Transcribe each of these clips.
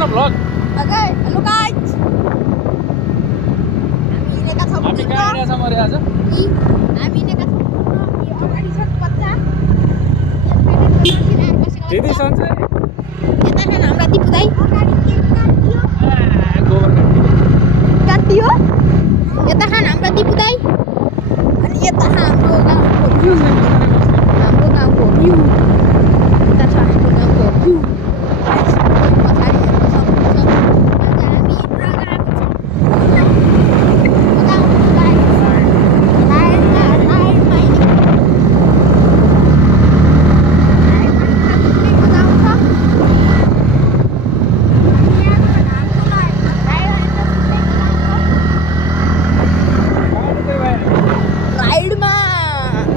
न vlog Okay, hello guys. हामी हिँडेका छौँ हामी कहाँ हिँडेका छौँ अरे आज हामी हिँडेका छौँ यो अगाडि छ बच्चा दिदी सन्चै यता खान हाम्रा दिपु दाइ अगाडि केक काटियो गोबर काटियो यता खान हाम्रा दिपु दाइ अनि यता हाम्रो गाउँको भ्यू यता छ हाम्रो गाउँको भ्यू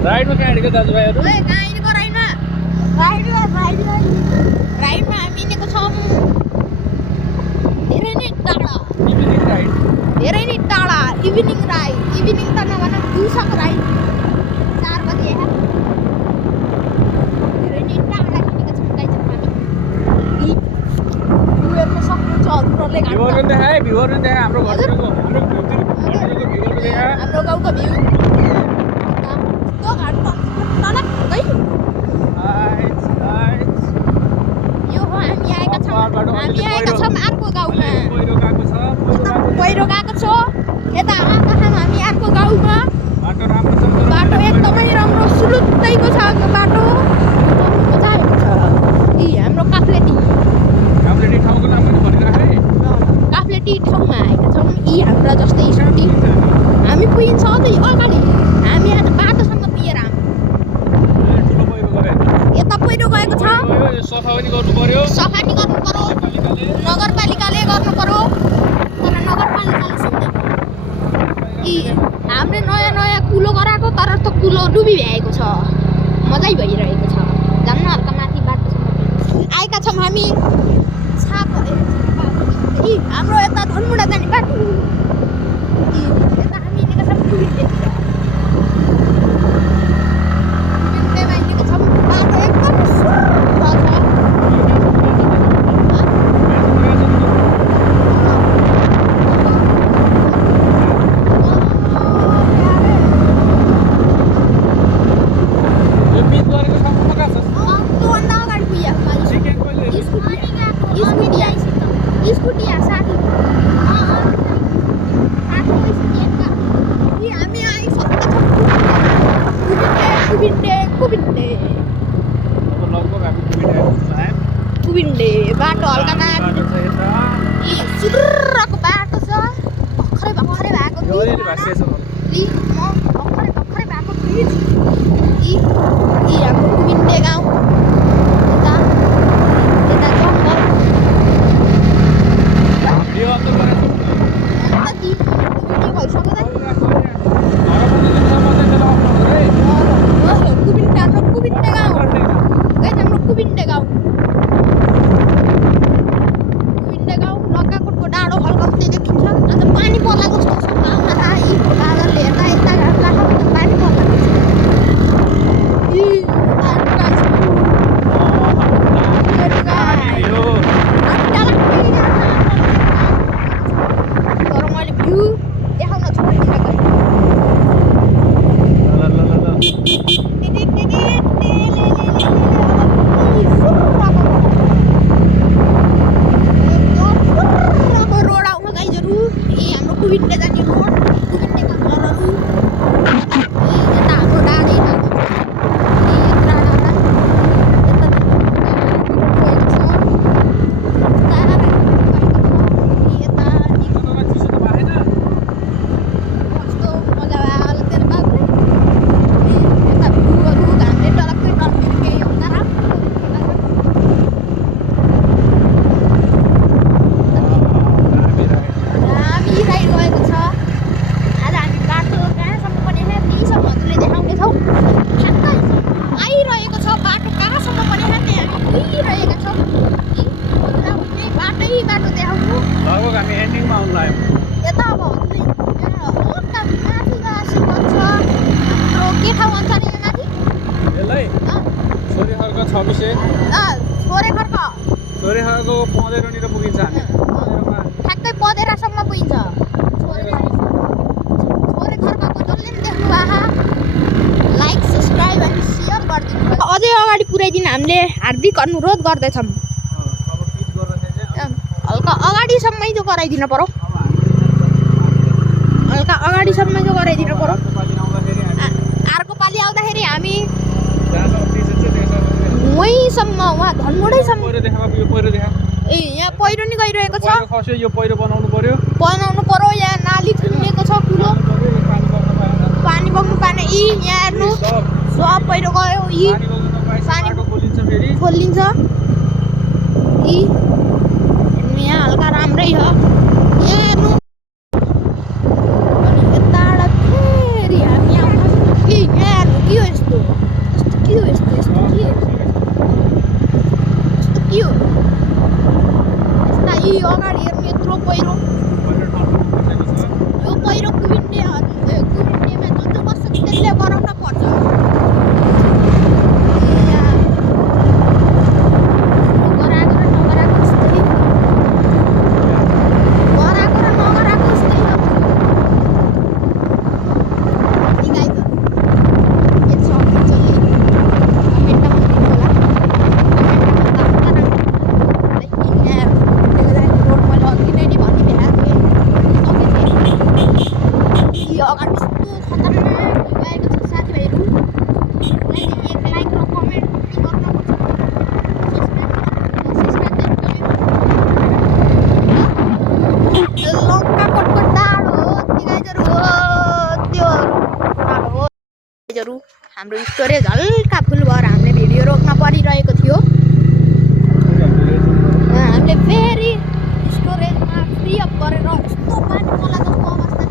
राइडमा कहाँ हिँडेको दाजुभाइहरू राइडमा हामी हिँडेको छौँ धेरै नै टाढा evening ride evening ride evening त नभनौँ दिउँसोको राइड 4 बजे धेरै नै टाढा हिँडेका छौँ गाइजहरू हामी हेर्न सक्नुहुन्छ हजुरहरूले भ्युहरू पनि देखाए हाम्रो घरको भ्यूहरू देखाए हाम्रो गाउँको भ्यू हामी आएका छौँ अर्को गाउँमा पहिरो गएको छ यता हामी अर्को गाउँमा बाटो एकदमै राम्रो सुलुत्तैको छ बाटो मजा आएको छ हाम्रो काफ्लेटी ठाउँको नाम पनि भनिराखे काफ्लेटी ठाउँमा आएका छौँ हाम्रा जस्तै स्कुटी हामी पुगिन्छ अझै अगाडि हामी आज बाटोसम्म पुगेर यता पहिरो गएको छ सफा पनि गर्नु पर्यो नगरपालिकाले गर्नु पर्यो तर नगरपालिकाले सुन्दैन हामीले नयाँ कुलो गराएको तर त्यो कुलो डुबिभ्याएको छ मजै भइरहेको छ जान्न हल्का माथि बाटोसम्म आएका छौँ हामी हाम्रो यता धनमुडा जाने बाटो यता हामी हिँडेका छौँ टुबिन्डेमा हिँडेका छौँ बाटो एकदम शुद्ध छ कुबिन्डे बाटो हल्का सुरको बाटो छ भर्खरै भएको भर्खरै भएको ब्रिज हाम्रो कुबिन्डे गाउँ यता जङ्गल कुबिन्डे गाउँ लगाकोटको डाँडो हल्का उतै देखिन्छ अन्त पानी पर्लाको छ सम्भावना छ बादलले हेर्दा यता पानी पर्लाको तर मैले भ्यू देखाउन छोडिदिन कुबिन्डे जाने रोड कुबिन्डेका घरहरू यता हाम्रो डाँडै बाटो देखाउनु लगभग हामी एन्डिङमा आउनु लाग्यौँ यता अब हल्का माथि गासी भन्छ हाम्रो के ठाउँ भन्छ नि माथि यसलाई छोरी खर्क 26 छोरे खर्क अर्को पँधेरोनिर पुगिन्छ हामी पँधेरोमा ठ्याक्कै पदेरासम्म पुगिन्छ छोरे खर्काको जसले पनि देख्नु आहा लाइक सब्सक्राइब अनि सेयर गरिदिनु अझै अगाडि पुर्याइदिन हामीले हार्दिक अनुरोध गर्दैछौँ अब पिच गर्दाखेरि चाहिँ हल्का अगाडिसम्मै जो गराइदिनु पर्यो हल्का अगाडिसम्मै जो गराइदिनु पर्यो अर्को पालि आउँदाखेरि अर्को पालि आउँदाखेरि हामी हामी जहाँसम्म पिच हुन्छ त्यहाँसम्म वहीँसम्म वहाँ धनमुडैसम्म पहिरो देखा यो पहिरो देखा ए यहाँ पहिरो नि गइरहेको छ पहिरो खस्यो यो पहिरो बनाउनु पर्यो बनाउनु पर्यो यहाँ नाली थुनिएको छ ठुलो पानी बग्नु पाएन यी यहाँ हेर्नु सब पहिरो गयो यी पानी खोलिन्छ फेरि खोलिन्छ यी हेर्नु यहाँ हल्का राम्रै छ यहाँ हेर्नु अनि यताबाट फेरि हामी आउँछ ए यहाँ हेर्नु के हो यस्तो के हो यस्तो यस्तो के हो यस्ता यी अगाडि हेर्नु यत्रो पहिरो यो पहिरो कुविन्टेमा जो जो बस्छ त्यसले गराउन पर्छ गराएको र नगराएको जस्तै गराएको र नगराएको जस्तै के छ चल्ने कमेन्टमा भन्नु होला रोड मैले अघि नै भनिदिएको थिएँ अगाडि यस्तो खतरनाक गएको छ साथीभाइहरू एक लाइक र कमेन्ट गर्नुपर्छ लङ्काकोटको डाँडो हो तिगाइजहरू हो त्यो डाँडो हो तिगाइजहरू हाम्रो स्टोरेज हल्का फुल भएर हामीले भिडियो रोक्न परिरहेको थियो हामीले फेरि स्टोरेजमा फ्री अप गरेर यस्तो पानी मलाई जस्तो अवस्था